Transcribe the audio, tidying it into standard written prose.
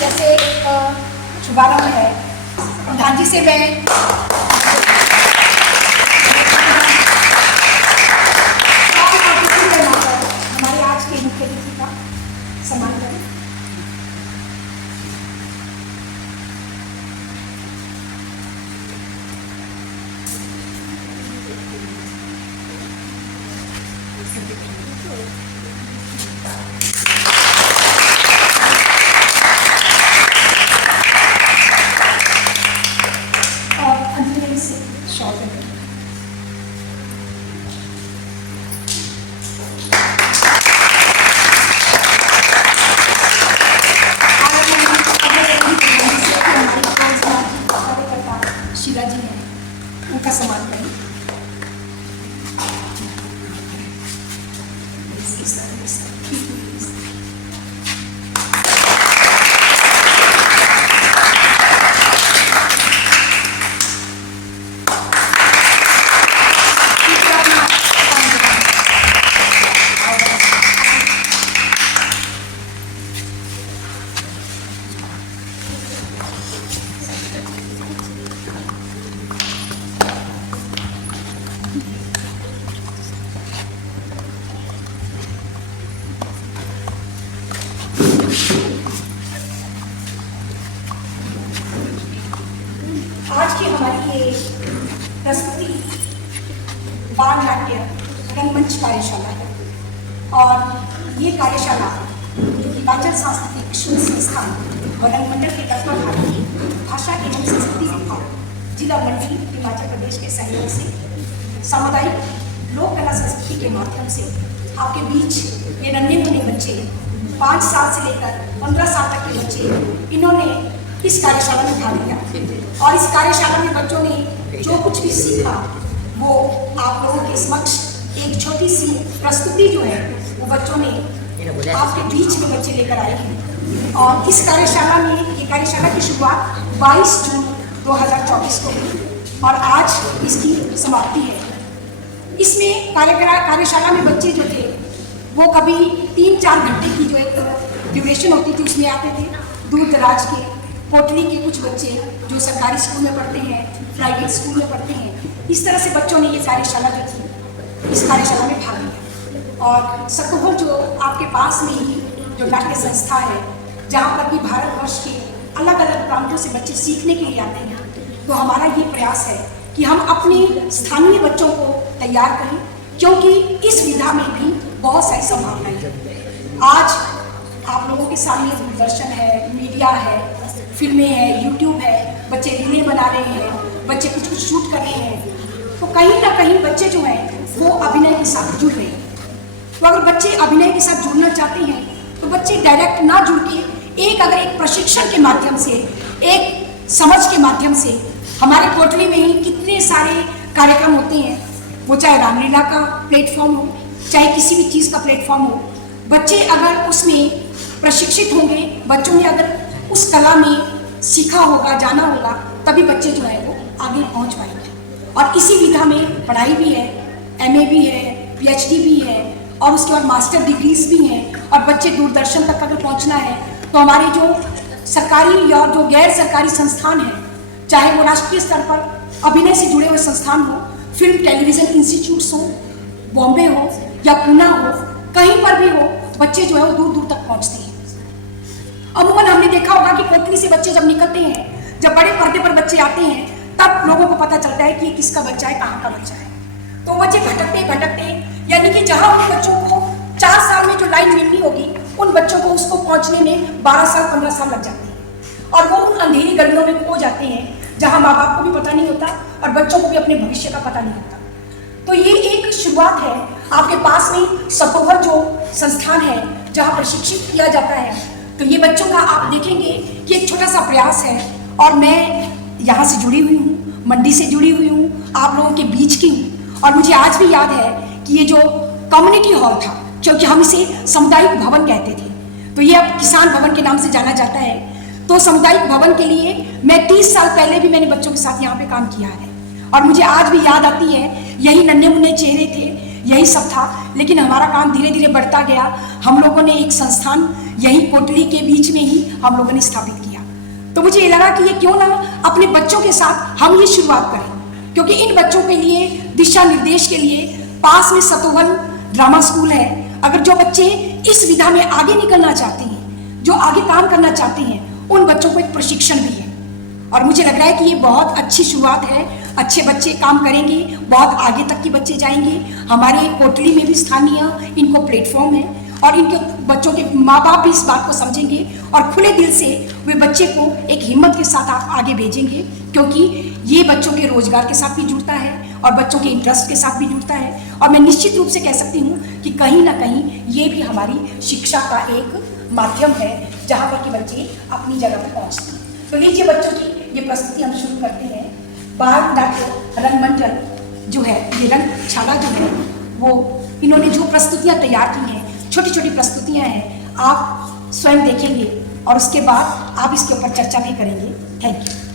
जैसे शुभारंभ है प्रधान जी से मैं हमारे आज के मुख्य अतिथि का सम्मान करें। और अंजलि से शॉर्ट है। शीला जी हैं, उनका सम्मान करें। आज की हमारी ये प्रस्तुति बाल नाट्य रंगमंच कार्यशाला है और ये कार्यशाला जो हिमाचल सांस्कृतिक शोध संस्थान और रंगमंडल के तत्वाधान भाषा एवं संस्कृति विभाग जिला मंडी हिमाचल प्रदेश के सहयोग से सामुदायिक लोक कला संस्कृति के माध्यम से आपके बीच ये नन्हे मुन्ने बच्चे 5 साल से लेकर 15 साल तक के बच्चे इन्होंने इस कार्यशाला में भाग लिया और इस कार्यशाला में बच्चों ने जो कुछ भी सीखा वो आप लोगों के समक्ष एक छोटी सी प्रस्तुति जो है वो बच्चों ने आपके बीच में बच्चे लेकर आए हैं। और इस कार्यशाला में ये कार्यशाला की शुरुआत 22 जून 2024 को हुई और आज इसकी समाप्ति है। इसमें कार्यशाला में बच्चे जो थे वो कभी 3-4 घंटे की जो एक ड्यूरेशन होती थी उसमें आते थे। दूर दराज के कोटली के कुछ बच्चे जो सरकारी स्कूल में पढ़ते हैं, प्राइवेट स्कूल में पढ़ते हैं, इस तरह से बच्चों ने ये कार्यशाला जो थी इस कार्यशाला में भाग लिया। और सतोहर जो आपके पास में ही जो नाट्य संस्था है जहाँ पर भी भारतवर्ष के अलग अलग प्रांतों से बच्चे सीखने के लिए आते हैं, तो हमारा ये प्रयास है कि हम अपने स्थानीय बच्चों को तैयार करें क्योंकि इस विधा में भी बहुत सारी संभावनाएं हैं। आज आप लोगों के सामने दूरदर्शन है, मीडिया है, फिल्में हैं, यूट्यूब है, बच्चे रीलें बना रहे हैं, बच्चे कुछ कुछ शूट कर रहे हैं, तो कहीं ना कहीं बच्चे जो हैं वो अभिनय के साथ जुड़ रहे हैं। तो अगर बच्चे अभिनय के साथ जुड़ना चाहते हैं तो बच्चे डायरेक्ट ना जुड़ के अगर एक प्रशिक्षण के माध्यम से, एक समझ के माध्यम से, हमारे कोटली में ही कितने सारे कार्यक्रम होते हैं, वो चाहे रामलीला का प्लेटफॉर्म हो, चाहे किसी भी चीज़ का प्लेटफॉर्म हो, बच्चे अगर उसमें प्रशिक्षित होंगे, बच्चों ने अगर उस कला में सीखा होगा, जाना होगा, तभी बच्चे जो है वो आगे पहुंच पाएंगे। और इसी विधा में पढ़ाई भी है, MA भी है, PhD भी है और उसके बाद मास्टर डिग्रीज भी हैं। और बच्चे दूरदर्शन तक अगर पहुंचना है तो हमारे जो सरकारी या जो गैर सरकारी संस्थान हैं, चाहे वो राष्ट्रीय स्तर पर अभिनय से जुड़े हुए संस्थान हो, फिल्म टेलीविजन इंस्टीट्यूट्स हो, बॉम्बे हो या पूना हो, कहीं पर भी हो, बच्चे जो है वो दूर दूर तक पहुंचते हैं। अमूमन हमने देखा होगा कि कोटली से बच्चे जब निकलते हैं, जब बड़े पर्दे पर बच्चे आते हैं, तब लोगों को पता चलता है कि ये किसका बच्चा है, कहाँ का बच्चा है। तो बच्चे भटकते भटकते, यानी कि जहाँ उन बच्चों को 4 साल में जो लाइन मिलनी होगी, उन बच्चों को उसको पहुँचने में 12 साल 15 साल लग जाते हैं और वो उन अंधेरी गलियों में खो जाते हैं जहाँ माँ बाप को भी पता नहीं होता और बच्चों को भी अपने भविष्य का पता नहीं होता। तो ये एक शुरुआत है। आपके पास में सतोहर जो संस्थान है जहाँ प्रशिक्षित किया जाता है, तो ये बच्चों का आप देखेंगे कि एक छोटा सा प्रयास है। और मैं यहाँ से जुड़ी हुई हूँ, मंडी से जुड़ी हुई हूँ, आप लोगों के बीच की हूँ। और मुझे आज भी याद है कि ये जो कम्युनिटी हॉल था, क्योंकि हम इसे सामुदायिक भवन कहते थे, तो ये अब किसान भवन के नाम से जाना जाता है। तो सामुदायिक भवन के लिए मैं 30 साल पहले भी मैंने बच्चों के साथ यहाँ पे काम किया है और मुझे आज भी याद आती है, यही नन्हे मुन्ने चेहरे थे, यही सब था, लेकिन हमारा काम धीरे धीरे बढ़ता गया। हम लोगों ने एक संस्थान यही कोटली के बीच में ही हम लोगों ने स्थापित किया। तो मुझे ये लगा कि ये क्यों ना अपने बच्चों के साथ हम ये शुरुआत करें, क्योंकि इन बच्चों के लिए दिशा निर्देश के लिए पास में सतोवन ड्रामा स्कूल है। अगर जो बच्चे इस विधा में आगे निकलना चाहते हैं, जो आगे काम करना चाहते हैं, उन बच्चों को एक प्रशिक्षण भी है और मुझे लग रहा है कि ये बहुत अच्छी शुरुआत है। अच्छे बच्चे काम करेंगे, बहुत आगे तक के बच्चे जाएंगे। हमारे कोटली में भी स्थानीय इनको प्लेटफॉर्म है और इनके बच्चों के माँ बाप भी इस बात को समझेंगे और खुले दिल से वे बच्चे को एक हिम्मत के साथ आगे भेजेंगे, क्योंकि ये बच्चों के रोजगार के साथ भी जुड़ता है और बच्चों के इंटरेस्ट के साथ भी जुड़ता है। और मैं निश्चित रूप से कह सकती हूँ कि कहीं ना कहीं ये भी हमारी शिक्षा का एक माध्यम है जहाँ पर कि बच्चे अपनी जगह पर पहुँचते हैं। तो लीजिए बच्चों की ये प्रस्तुति हम शुरू करते हैं। बाल नाट्य रंगमंडल जो है, ये रंगशाला जो है, वो इन्होंने जो प्रस्तुतियाँ तैयार की हैं, छोटी छोटी प्रस्तुतियाँ हैं, आप स्वयं देखेंगे और उसके बाद आप इसके ऊपर चर्चा भी करेंगे। Thank you.